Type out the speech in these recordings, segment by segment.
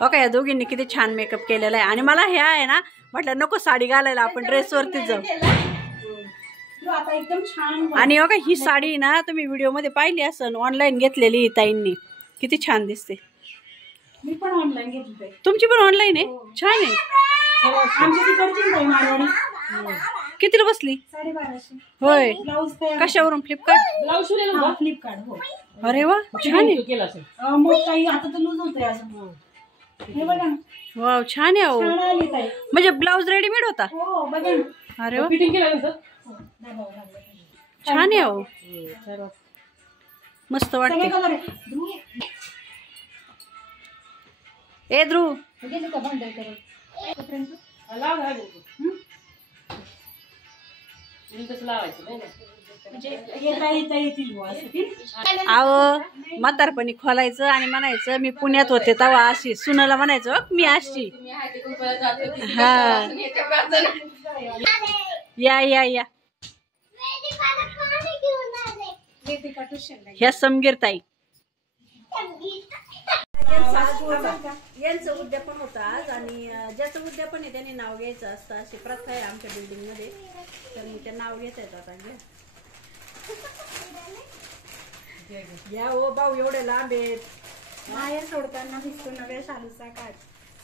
हो का, या दोघींनी किती छान मेकअप केलेला आहे. आणि मला हे आहे ना, म्हटलं नको साडी घालायला, आपण ड्रेसवरती जाऊ. आणि हो का, ही साडी ना तुम्ही व्हिडिओ मध्ये पाहिली असन, ऑनलाईन घेतलेली ताईंनी. किती छान दिसते. मी पण ऑनलाईन घेतली. तुमची पण ऑनलाईन आहे? छान आहे. कितीला बसली? 1250. होय. ब्लाऊज कशावरून? फ्लिपकार्ट? फ्लिपकार्ट. हो. अरे वा, छान आहे. मग काही आता तर लूज होतंय अजून. हे बघा ना. वाव, छान आहे. अहो, छान आली ताई. म्हणजे ब्लाऊज रेडीमेड होता? हो बघा ना. अरे वा, फिटिंग केलं छान आहे. अहो, मस्त वाटते. कलर आहे. ए ध्रुव, गेले का भांडे करत? म्हणजे येता येतील बुवा असं की. अहो म्हातारपणी खोलायचं आणि म्हणायचं मी पुण्यात होते तेव्हा अशी, सुनाला म्हणायचं मी अशी. हा, या या या. ह्या समगीर ताई. यांचं उद्यापन होतं आज, आणि ज्याचं उद्यापन आहे त्याने नाव घ्यायचं असतं, अशी प्रथा आहे आमच्या बिल्डिंग मध्ये. तर मी ते नाव घेत आहेत आता. घ्या हो भाऊ, एवढे लांब आहेत. माहेर सोडताना दिसतो नव्या शालूचा काठ,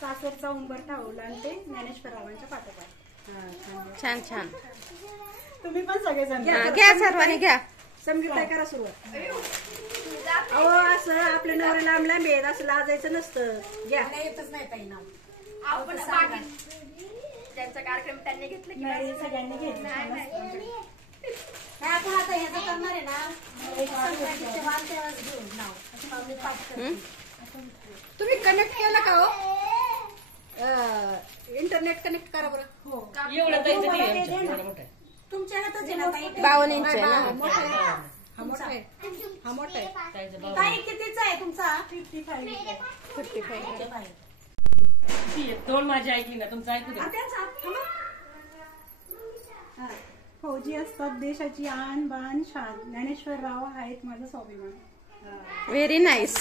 सासरचा उंबर ठावला आणि ते ज्ञानेश्वरावांच्या पाठोपाठ. छान छान. तुम्ही पण सगळेजण घ्या, सर्वांनी घ्या. समजूत काय करा सुरुवात. अहो असं आपले नवरे लांब लांब आहेत, असं लाजायचं नसतं. घ्या. येतच नाही ताई नाव. त्यांचा कार्यक्रम त्यांनी घेतला नाही, सगळ्यांनी घेतलं. तुम्ही कनेक्ट केलं का हो? इंटरनेट कनेक्ट करा बरं. हो, तुमच्या हातात 52 इंच आहे ना. हा मोठा आहे. हा मोठा आहे. ताई कितीचा आहे तुमचा? 55. दोन माझी ऐकली ना, तुमचं ऐकू द्या. फौजी असतात देशाची आन बान शान, ज्ञानेश्वरराव आहेत माझा स्वाभिमान. Very nice.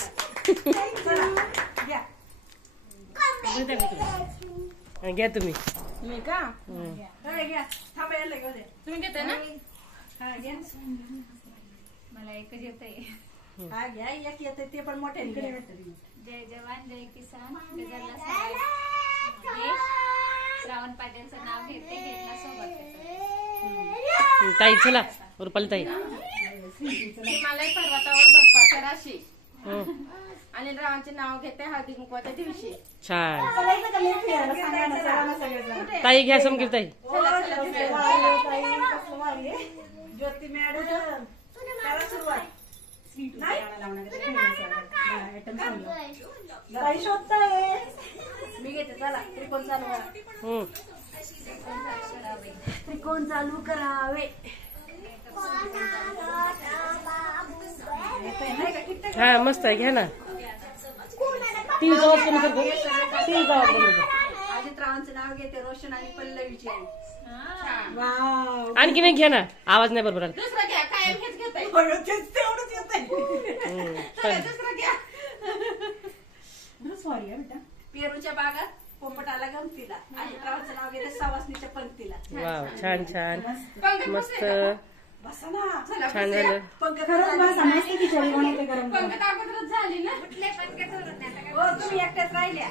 घ्या तुम्ही. मी का घ्या. थांबा, यायला घेऊ दे. तुम्ही घेताय ना? हा घ्या. मला एकच येतंय. हा घ्या, एक येते ते पण मोठ्या. जय जवान जय किसान, गजाला श्रावण पाट्यांचं नाव घेते, घेतला सोबत. ताई चला, रुपाली ताई. हिमालय पर्वतावर बर्फाच्या राशी आणि रावांचे नाव घेते हळदी कुंकवाच्या दिवशी. छान. ताई घ्या, समकीर ताई. ज्योती मॅडम करा सुरुवात. मी घेते. चला, त्रिकोण चालू करा. त्रिकोण चालू करावे. हा मस्त आहे, घ्या ना. तीन गावात कमी करतो. तीन गावात कमी करतो. अजित रावांचं नाव घेते, रोशन आणि पल्लवीची आई. वाव. आणखी नाही घ्या ना, आवाज नाही बरोबर आला. दुसरं घ्या, कायम हेच घेताय. तेवढंच येतंय. दुसरं घ्या. सॉरी बेटा. पेरूच्या बागात पोपटाला गमतीला, अजित रावांचं नाव घेते, सवासनीच्या पंक्तीला. वाव, छान छान, मस्त. बसा ना. छान झालं. पंख खरंच बसा, मस्त खिचडी बनवते गरम गरम. पंगत अगोदरच झाली ना. हो, तुम्ही एकट्याच राहिल्या.